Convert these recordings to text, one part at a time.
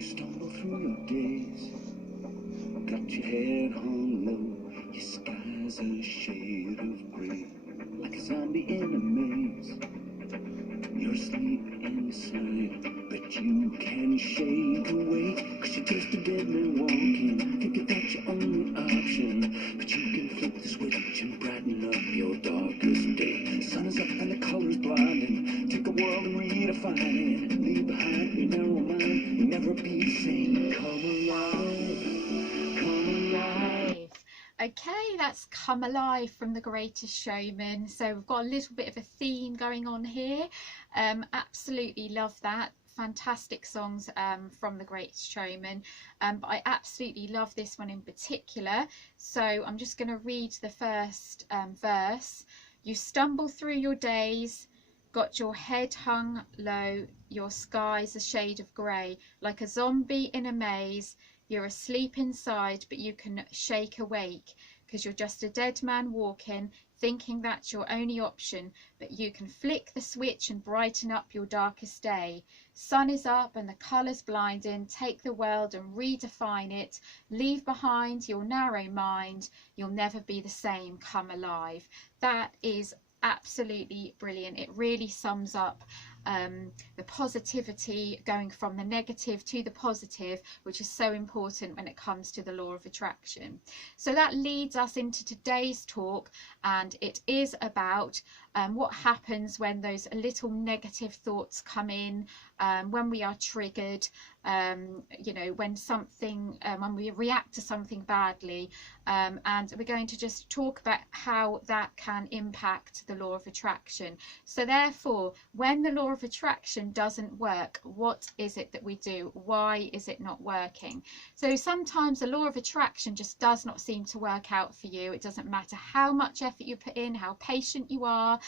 You stumble through your days, got your head hung low, your sky's a shade of grey, like a zombie in a maze. You're asleep inside, but you can shake awake, 'cause you taste a dead man walking. Think that's your only option, but you can flip the switch and brighten up your darkest day. Sun is up and the color's blinding. Take a world and redefine it. Leave behind your narrow mind. You'll never be the same. Come alive, come alive. Okay, that's Come Alive from The Greatest Showman. So we've got a little bit of a theme going on here. Absolutely love that. Fantastic songs from The Greatest Showman, but I absolutely love this one in particular. So I'm just going to read the first verse. You stumble through your days, got your head hung low, your sky's a shade of grey, like a zombie in a maze. You're asleep inside, but you can shake awake, 'cause you're just a dead man walking, thinking that's your only option, but you can flick the switch and brighten up your darkest day. Sun is up and the colours blinding. Take the world and redefine it. Leave behind your narrow mind. You'll never be the same. Come alive. That is absolutely brilliant. It really sums up the positivity, going from the negative to the positive, which is so important when it comes to the law of attraction. So that leads us into today's talk, and it is about what happens when those little negative thoughts come in, when we are triggered, you know, when when we react to something badly, and we're going to just talk about how that can impact the law of attraction. So therefore, when the law of attraction doesn't work, what is it that we do? Why is it not working? So sometimes the law of attraction just does not seem to work out for you. It doesn't matter how much effort you put in, how patient you are.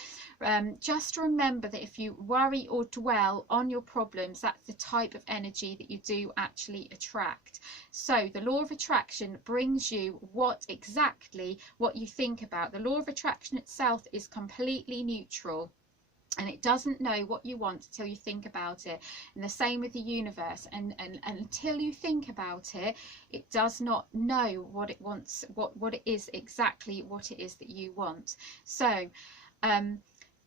Just remember that if you worry or dwell on your problems, that's the type of energy that you do actually attract. So the law of attraction brings you what you think about. The law of attraction itself is completely neutral, and it doesn't know what you want until you think about it. And the same with the universe, and until you think about it, it does not know what it wants, what it is exactly what it is that you want. So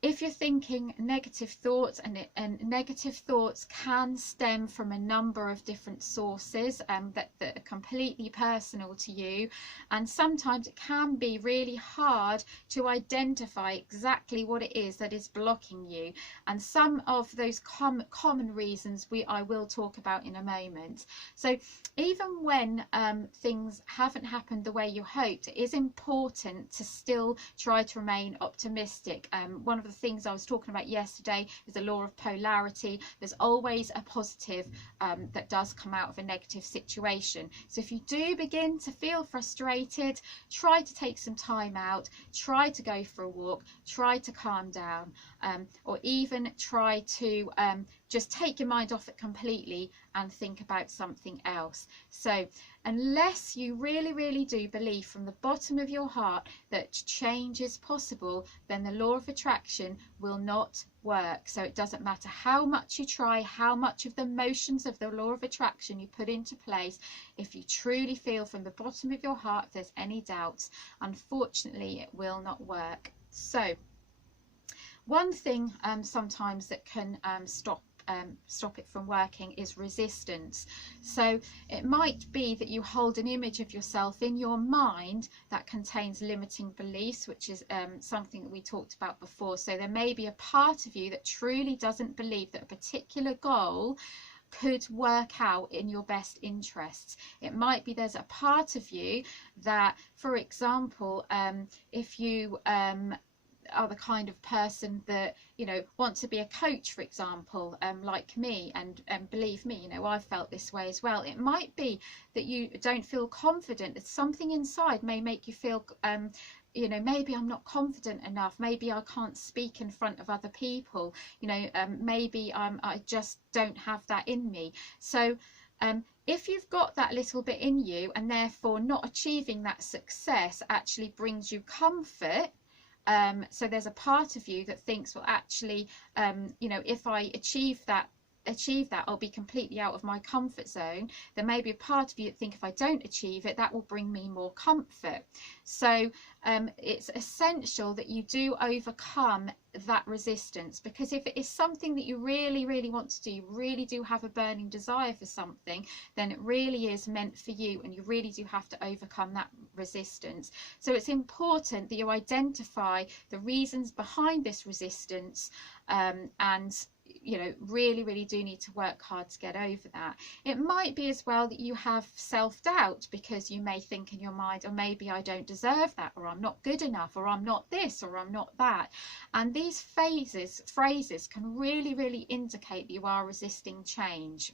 if you're thinking negative thoughts, and negative thoughts can stem from a number of different sources that are completely personal to you, and sometimes it can be really hard to identify exactly what it is that is blocking you, and some of those common reasons I will talk about in a moment. So even when things haven't happened the way you hoped, it is important to still try to remain optimistic. One of the things I was talking about yesterday is the law of polarity. There's always a positive that does come out of a negative situation. So if you do begin to feel frustrated, try to take some time out, try to go for a walk, try to calm down, or even try to just take your mind off it completely and think about something else. So unless you really do believe from the bottom of your heart that change is possible, then the law of attraction will not work. So it doesn't matter how much you try, how much of the motions of the law of attraction you put into place. If you truly feel from the bottom of your heart, if there's any doubts, unfortunately it will not work. So one thing sometimes that can stop it from working is resistance. So it might be that you hold an image of yourself in your mind that contains limiting beliefs, which is something that we talked about before. So there may be a part of you that truly doesn't believe that a particular goal could work out in your best interests. It might be there's a part of you that, for example, if you are the kind of person that, you know, want to be a coach, for example, like me, and believe me, you know, I felt this way as well. It might be that you don't feel confident, that something inside may make you feel you know, maybe I'm not confident enough, maybe I can't speak in front of other people, you know, maybe I just don't have that in me. So if you've got that little bit in you, and therefore not achieving that success actually brings you comfort, so there's a part of you that thinks, well, actually, you know, if I achieve that achieve that, I'll be completely out of my comfort zone. There may be a part of you that think if I don't achieve it, that will bring me more comfort. So it's essential that you do overcome that resistance, because if it is something that you really, really want to do, you really do have a burning desire for something, then it really is meant for you, and you really do have to overcome that resistance. So it's important that you identify the reasons behind this resistance, and you know, really, really do need to work hard to get over that. It might be as well that you have self-doubt, because you may think in your mind, or maybe I don't deserve that, or I'm not good enough, or I'm not this, or I'm not that. And these phrases can really, really indicate that you are resisting change.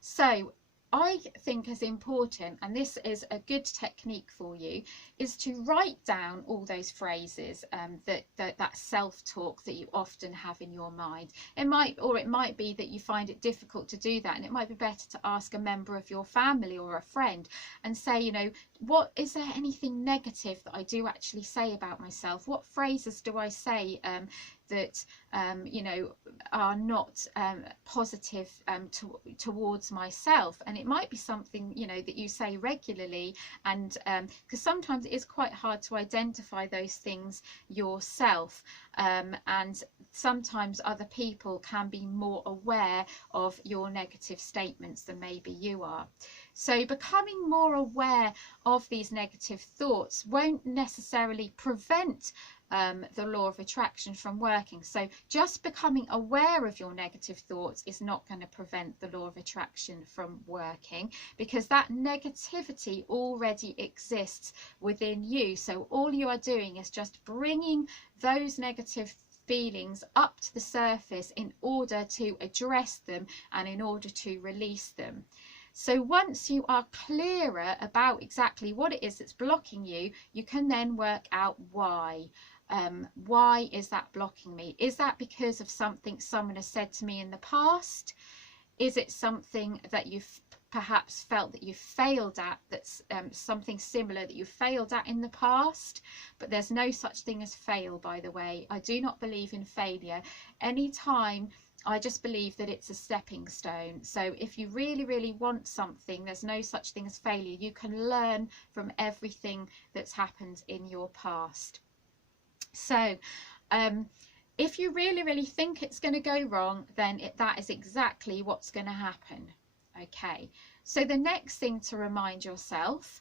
So I think is important, and this is a good technique for you, is to write down all those phrases, that self-talk that you often have in your mind. It might be that you find it difficult to do that, and it might be better to ask a member of your family or a friend and say, you know, what is there anything negative that I do actually say about myself? What phrases do I say that you know, are not positive towards myself? And it might be something, you know, that you say regularly, and because sometimes it is quite hard to identify those things yourself, and sometimes other people can be more aware of your negative statements than maybe you are. So becoming more aware of these negative thoughts won't necessarily prevent the law of attraction from working. So just becoming aware of your negative thoughts is not going to prevent the law of attraction from working, because that negativity already exists within you. So all you are doing is just bringing those negative feelings up to the surface in order to address them and in order to release them. So once you are clearer about exactly what it is that's blocking you, you can then work out why. Why is that blocking me? Is that because of something someone has said to me in the past? Is it something that you've perhaps felt that you failed at, that's something similar that you failed at in the past? But there's no such thing as fail, by the way. I do not believe in failure. Anytime, I just believe that it's a stepping stone. So if you really, really want something, there's no such thing as failure. You can learn from everything that's happened in your past. So if you really, really think it's going to go wrong, then that is exactly what's going to happen. Okay, so the next thing to remind yourself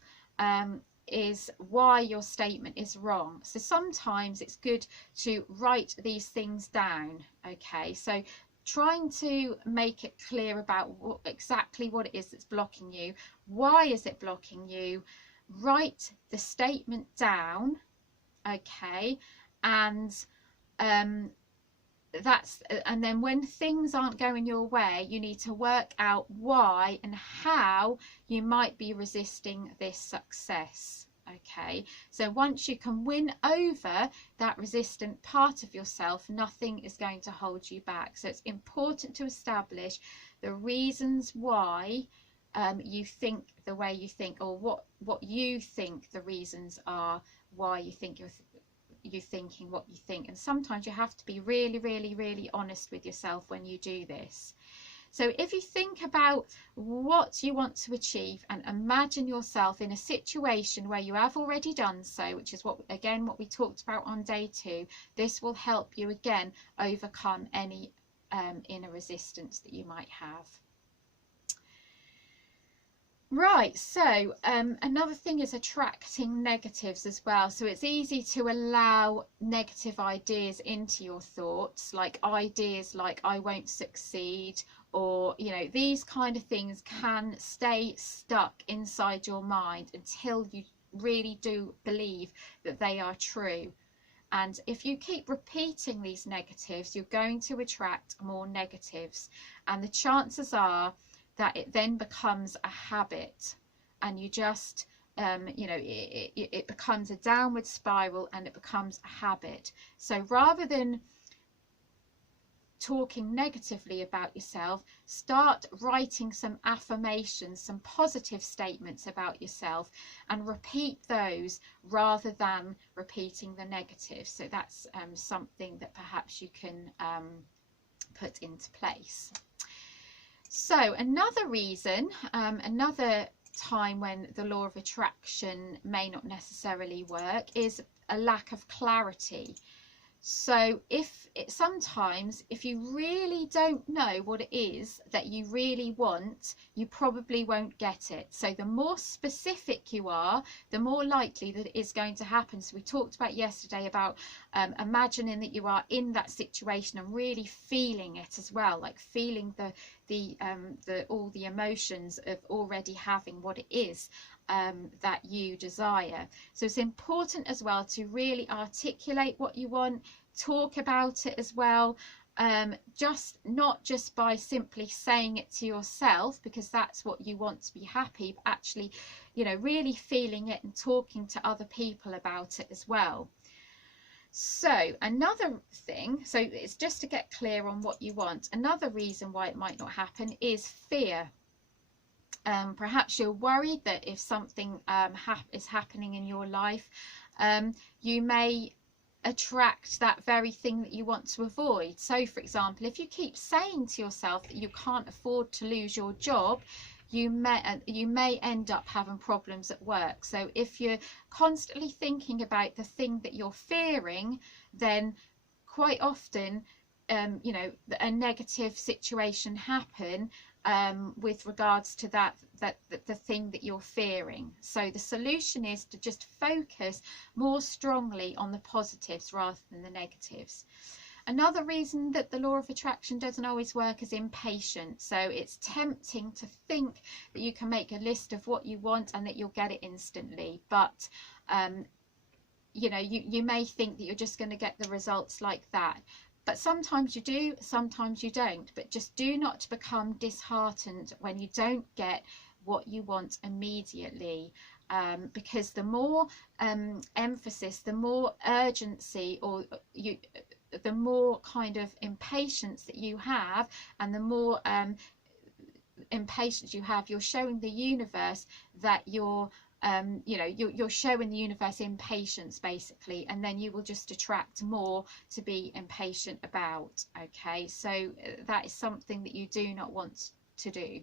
is why your statement is wrong. So sometimes it's good to write these things down. Okay, so trying to make it clear about exactly what it is that's blocking you. Why is it blocking you? Write the statement down. Okay, and and then when things aren't going your way, you need to work out why and how you might be resisting this success. Okay, so once you can win over that resistant part of yourself, nothing is going to hold you back. So it's important to establish the reasons why you think the way you think, or what you think the reasons are why you think you're thinking what you think. And sometimes you have to be really, really, really honest with yourself when you do this. So if you think about what you want to achieve and imagine yourself in a situation where you have already done so, which is what we talked about on day 2, this will help you again overcome any inner resistance that you might have. Right, so another thing is attracting negatives as well. So it's easy to allow negative ideas into your thoughts, like ideas like I won't succeed, or you know, these kind of things can stay stuck inside your mind until you really do believe that they are true. And if you keep repeating these negatives, you're going to attract more negatives, and the chances are that it then becomes a habit, and you just you know, it becomes a downward spiral, and it becomes a habit. So rather than talking negatively about yourself, start writing some affirmations, some positive statements about yourself, and repeat those rather than repeating the negative. So that's something that perhaps you can put into place. So another reason, another time when the law of attraction may not necessarily work is a lack of clarity. So sometimes if you really don't know what it is that you really want, you probably won't get it. So the more specific you are, the more likely that it is going to happen. So we talked about yesterday about imagining that you are in that situation and really feeling it as well, like feeling all the emotions of already having what it is that you desire. So it's important as well to really articulate what you want, talk about it as well, not just by simply saying it to yourself because that's what you want to be happy, but actually, you know, really feeling it and talking to other people about it as well. So another thing, so it's just to get clear on what you want. Another reason why it might not happen is fear. Perhaps you're worried that if something is happening in your life, you may attract that very thing that you want to avoid. So for example, if you keep saying to yourself that you can't afford to lose your job, you may end up having problems at work. So if you're constantly thinking about the thing that you're fearing, then quite often you know, a negative situation happen with regards to the thing that you're fearing. So the solution is to just focus more strongly on the positives rather than the negatives. Another reason that the law of attraction doesn't always work is impatience. So it's tempting to think that you can make a list of what you want and that you'll get it instantly, but you know, you may think that you're just going to get the results like that. But sometimes you do, sometimes you don't. But just do not become disheartened when you don't get what you want immediately, because the more emphasis, the more urgency, or the more kind of impatience that you have, and the more impatience you have, you're showing the universe that you're you know, you're showing the universe impatience basically, and then you will just attract more to be impatient about. Okay, so that is something that you do not want to do.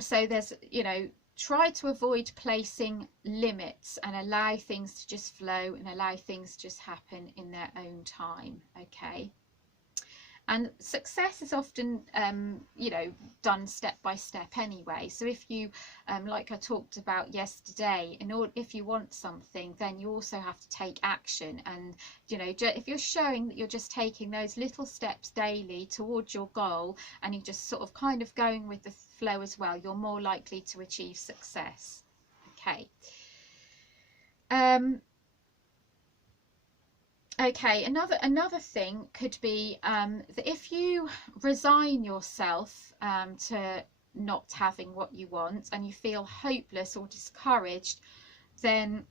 So there's, you know, try to avoid placing limits and allow things to just flow and allow things to just happen in their own time. Okay. And success is often, you know, done step by step anyway. So if you, like I talked about yesterday, if you want something, then you also have to take action. And, you know, if you're showing that you're just taking those little steps daily towards your goal, and you're just sort of kind of going with the flow as well, you're more likely to achieve success. Okay. Okay, another thing could be that if you resign yourself to not having what you want, and you feel hopeless or discouraged, then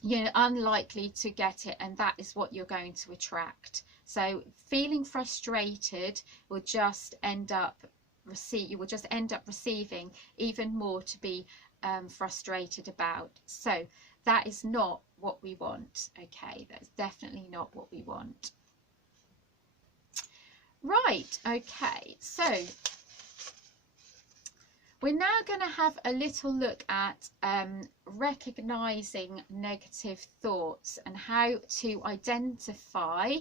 you're unlikely to get it, and that is what you're going to attract. So feeling frustrated will just end up receiving even more to be frustrated about. So that is not what we want. Okay, that's definitely not what we want. Right, okay, so we're now going to have a little look at recognizing negative thoughts and how to identify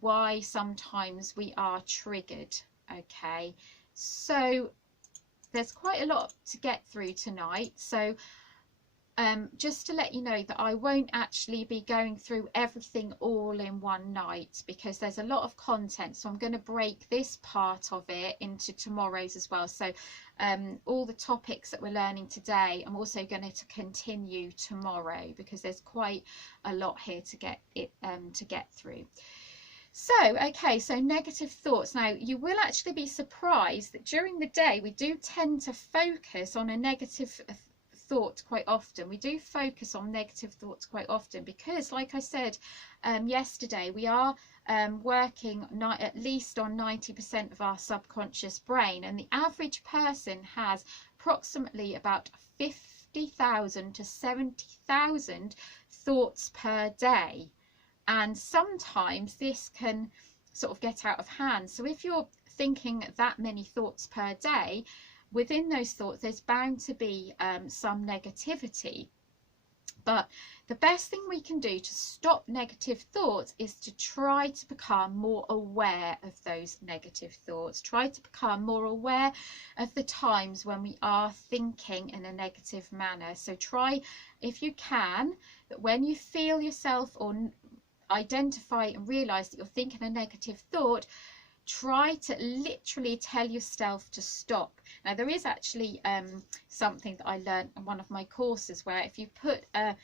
why sometimes we are triggered. Okay, so there's quite a lot to get through tonight, so just to let you know that I won't actually be going through everything all in one night, because there's a lot of content, so I'm going to break this part of it into tomorrow's as well. So all the topics that we're learning today, I'm also going to continue tomorrow, because there's quite a lot here to get through. So, okay, so negative thoughts. Now, you will actually be surprised that during the day we do tend to focus on a negative thought quite often. We do focus on negative thoughts quite often because, like I said yesterday, we are working at least on 90% of our subconscious brain, and the average person has approximately about 50,000 to 70,000 thoughts per day. And sometimes this can sort of get out of hand. So if you're thinking that many thoughts per day, within those thoughts there's bound to be some negativity. But the best thing we can do to stop negative thoughts is to try to become more aware of those negative thoughts. Try to become more aware of the times when we are thinking in a negative manner. So try, if you can, that when you feel yourself or identify and realize that you're thinking a negative thought, try to literally tell yourself to stop. Now there is actually something that I learned in one of my courses, where if you put a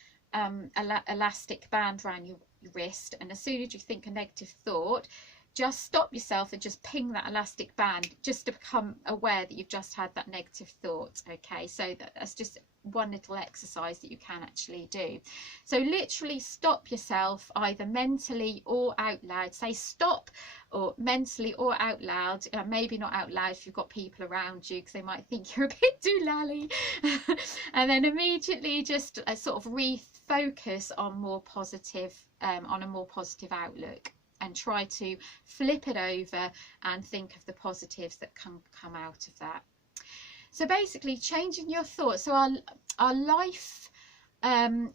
elastic band around your wrist, and as soon as you think a negative thought, just stop yourself and just ping that elastic band, just to become aware that you've just had that negative thought. Okay, so that's just one little exercise that you can actually do. So literally stop yourself, either mentally or out loud. Say stop, or mentally or out loud. Maybe not out loud if you've got people around you, because they might think you're a bit doolally. And then immediately just sort of refocus on more positive, on a more positive outlook, and try to flip it over and think of the positives that can come out of that. So basically changing your thoughts. So our life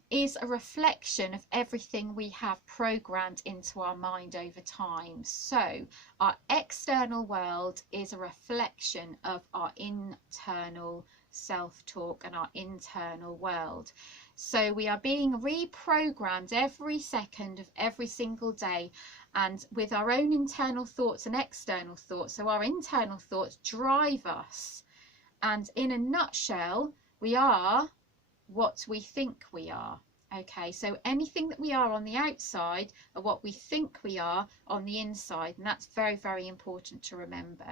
is a reflection of everything we have programmed into our mind over time. So our external world is a reflection of our internal self-talk and our internal world. So we are being reprogrammed every second of every single day, and with our own internal thoughts and external thoughts. So our internal thoughts drive us, and in a nutshell, we are what we think we are. Okay, so anything that we are on the outside are what we think we are on the inside, and that's very, very important to remember.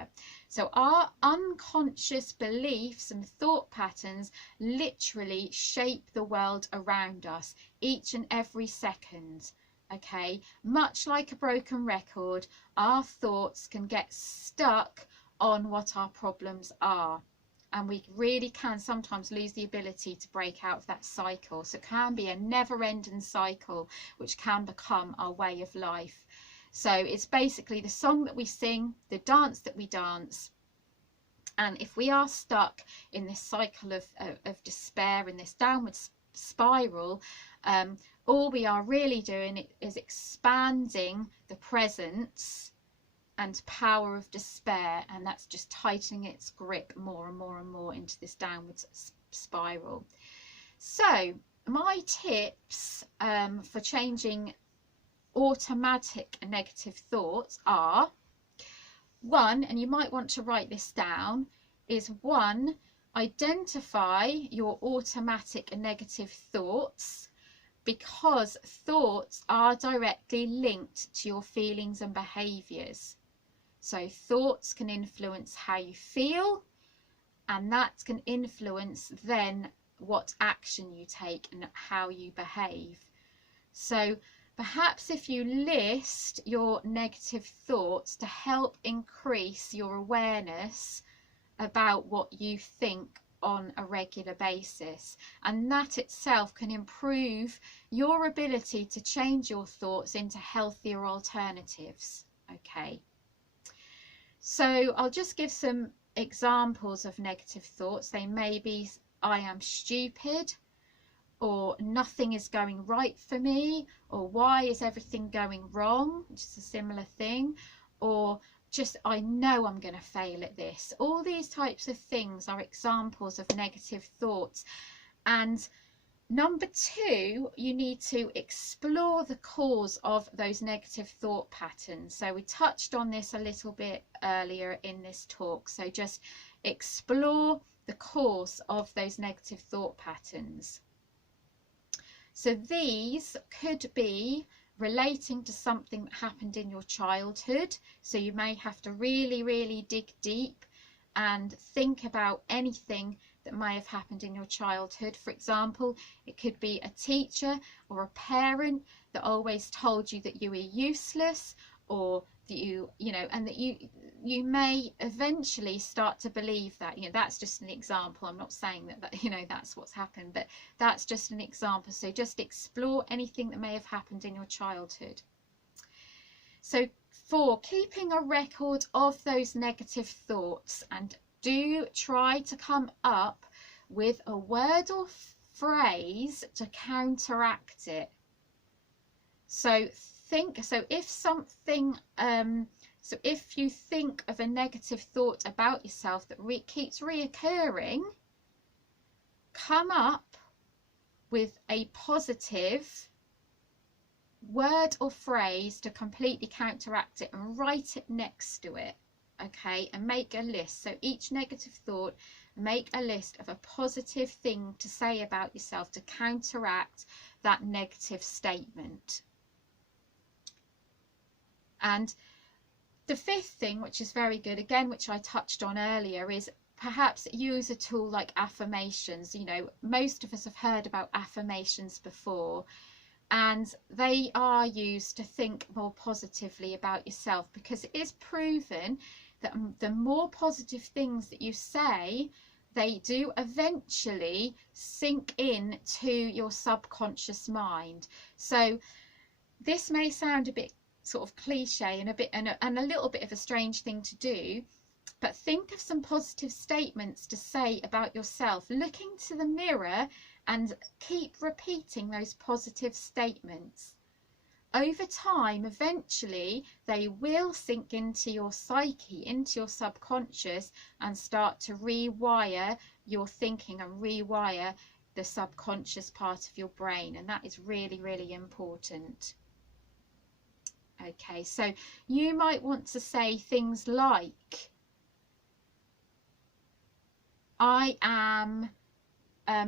So our unconscious beliefs and thought patterns literally shape the world around us each and every second. Okay, much like a broken record, our thoughts can get stuck on what our problems are. And we really can sometimes lose the ability to break out of that cycle. So it can be a never-ending cycle, which can become our way of life. So it's basically the song that we sing, the dance that we dance. And if we are stuck in this cycle of despair, in this downward spiral, all we are really doing is expanding the presence and power of despair, and that's just tightening its grip more and more and more into this downward spiral. So my tips for changing automatic negative thoughts are: one, and you might want to write this down, is one, identify your automatic negative thoughts, because thoughts are directly linked to your feelings and behaviours. So thoughts can influence how you feel, and that can influence then what action you take and how you behave. So perhaps if you list your negative thoughts to help increase your awareness about what you think on a regular basis, and that itself can improve your ability to change your thoughts into healthier alternatives. Okay. So I'll just give some examples of negative thoughts. They may be, I am stupid, or nothing is going right for me, or why is everything going wrong, which is a similar thing, or just I know I'm going to fail at this. All these types of things are examples of negative thoughts. And number two, you need to explore the cause of those negative thought patterns. So we touched on this a little bit earlier in this talk. So just explore the cause of those negative thought patterns. So these could be relating to something that happened in your childhood. So you may have to really, really dig deep and think about anything that may have happened in your childhood. For example, it could be a teacher or a parent that always told you that you were useless, or that you know, and that you may eventually start to believe that. You know, that's just an example. I'm not saying that you know that's what's happened, but that's just an example. So just explore anything that may have happened in your childhood. So 4, keeping a record of those negative thoughts, and do try to come up with a word or phrase to counteract it. So if something so if you think of a negative thought about yourself that keeps reoccurring, come up with a positive word or phrase to completely counteract it and write it next to it. Okay, and make a list. So each negative thought, make a list of a positive thing to say about yourself to counteract that negative statement. And the 5th thing, which is very good, again, which I touched on earlier, is perhaps use a tool like affirmations. You know, most of us have heard about affirmations before, and they are used to think more positively about yourself, because it is proven that the more positive things that you say, they do eventually sink in to your subconscious mind. So this may sound a bit sort of cliche and a little bit of a strange thing to do, but think of some positive statements to say about yourself. Look into the mirror and keep repeating those positive statements. Over time, eventually, they will sink into your psyche, into your subconscious, and start to rewire your thinking and rewire the subconscious part of your brain. And that is really, really important. Okay, so you might want to say things like, I am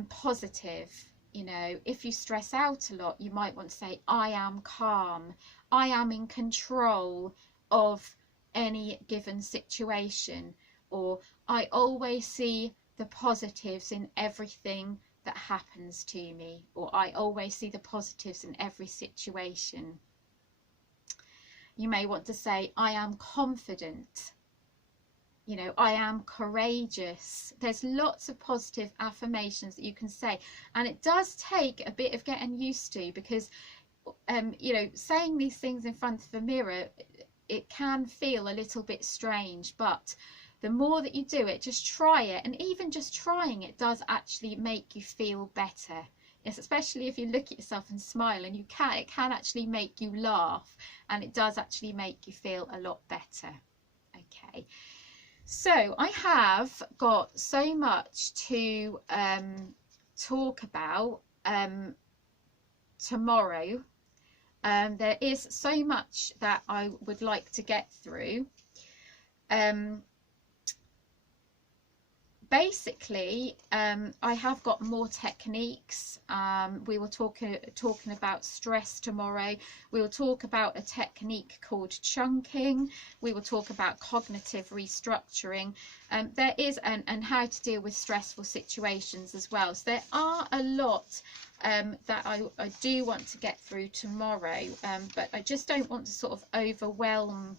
positive. You know, if you stress out a lot, you might want to say, I am calm. I am in control of any given situation. Or I always see the positives in everything that happens to me. Or I always see the positives in every situation. You may want to say, I am confident. You know, I am courageous. There's lots of positive affirmations that you can say, and it does take a bit of getting used to, because you know, saying these things in front of a mirror, it can feel a little bit strange, but the more that you do it, just try it, and even just trying it does actually make you feel better. Yes, especially if you look at yourself and smile, and it can actually make you laugh, and it does actually make you feel a lot better. Okay. So I have got so much to talk about tomorrow. There is so much that I would like to get through. Basically, I have got more techniques. We were talking about stress tomorrow. We will talk about a technique called chunking. We will talk about cognitive restructuring. There is and how to deal with stressful situations as well. So there are a lot that I do want to get through tomorrow, but I just don't want to sort of overwhelm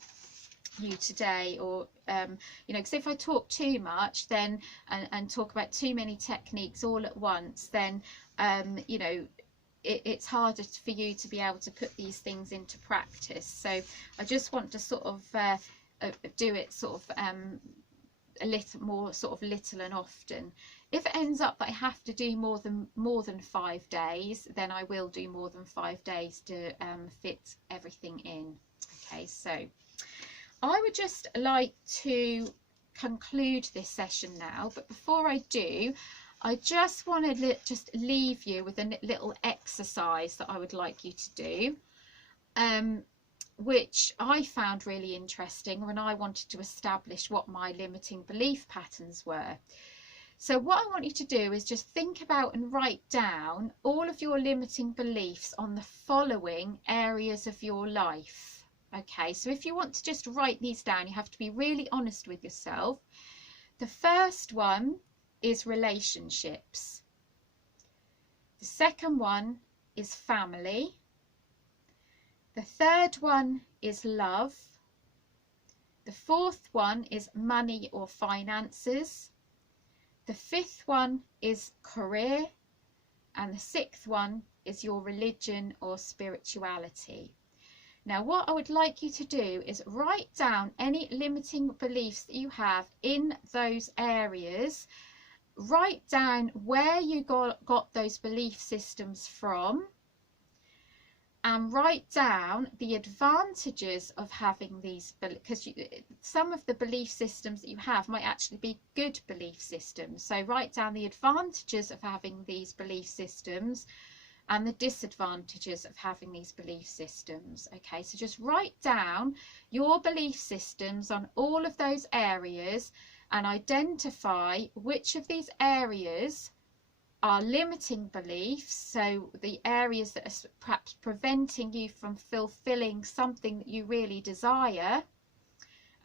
you today, or you know, because if I talk too much then and talk about too many techniques all at once, then you know, it's harder for you to be able to put these things into practice. So I just want to sort of do it sort of a little more, sort of little and often. If it ends up that I have to do more than 5 days, then I will do more than 5 days to fit everything in. Okay, so I would just like to conclude this session now, but before I do, I just want to just leave you with a little exercise that I would like you to do, which I found really interesting when I wanted to establish what my limiting belief patterns were. So what I want you to do is just think about and write down all of your limiting beliefs on the following areas of your life. Okay, so if you want to just write these down, you have to be really honest with yourself. The first one is relationships. The second one is family. The third one is love. The fourth one is money or finances. The fifth one is career. And the sixth one is your religion or spirituality. Now, what I would like you to do is write down any limiting beliefs that you have in those areas. Write down where you got those belief systems from, and write down the advantages of having these, because some of the belief systems that you have might actually be good belief systems. So write down the advantages of having these belief systems and the disadvantages of having these belief systems. Okay, so just write down your belief systems on all of those areas and identify which of these areas are limiting beliefs, so the areas that are perhaps preventing you from fulfilling something that you really desire,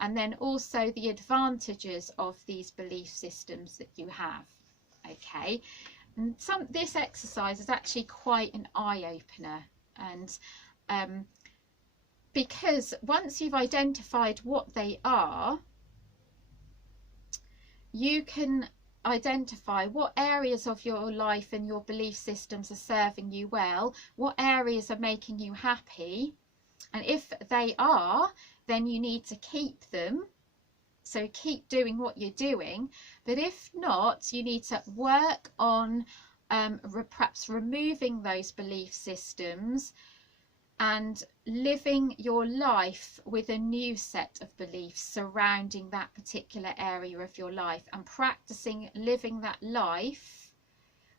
and then also the advantages of these belief systems that you have. Okay, and this exercise is actually quite an eye-opener, and because once you've identified what they are, you can identify what areas of your life and your belief systems are serving you well, what areas are making you happy, and if they are, then you need to keep them, so keep doing what you're doing. But if not, you need to work on perhaps removing those belief systems and living your life with a new set of beliefs surrounding that particular area of your life, and practicing living that life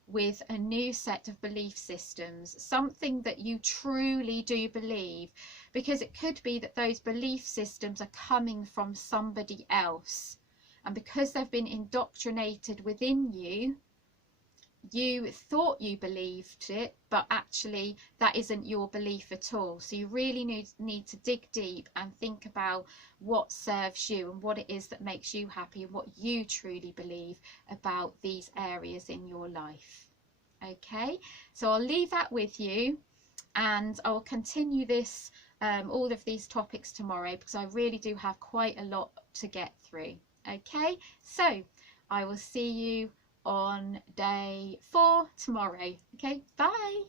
with a new set of belief systems, something that you truly do believe, because it could be that those belief systems are coming from somebody else, and because they've been indoctrinated within you, you thought you believed it, but actually that isn't your belief at all. So you really need to dig deep and think about what serves you and what it is that makes you happy and what you truly believe about these areas in your life. Okay, so I'll leave that with you, and I'll continue this all of these topics tomorrow, because I really do have quite a lot to get through. Okay, so I will see you on day 4 tomorrow. Okay, bye.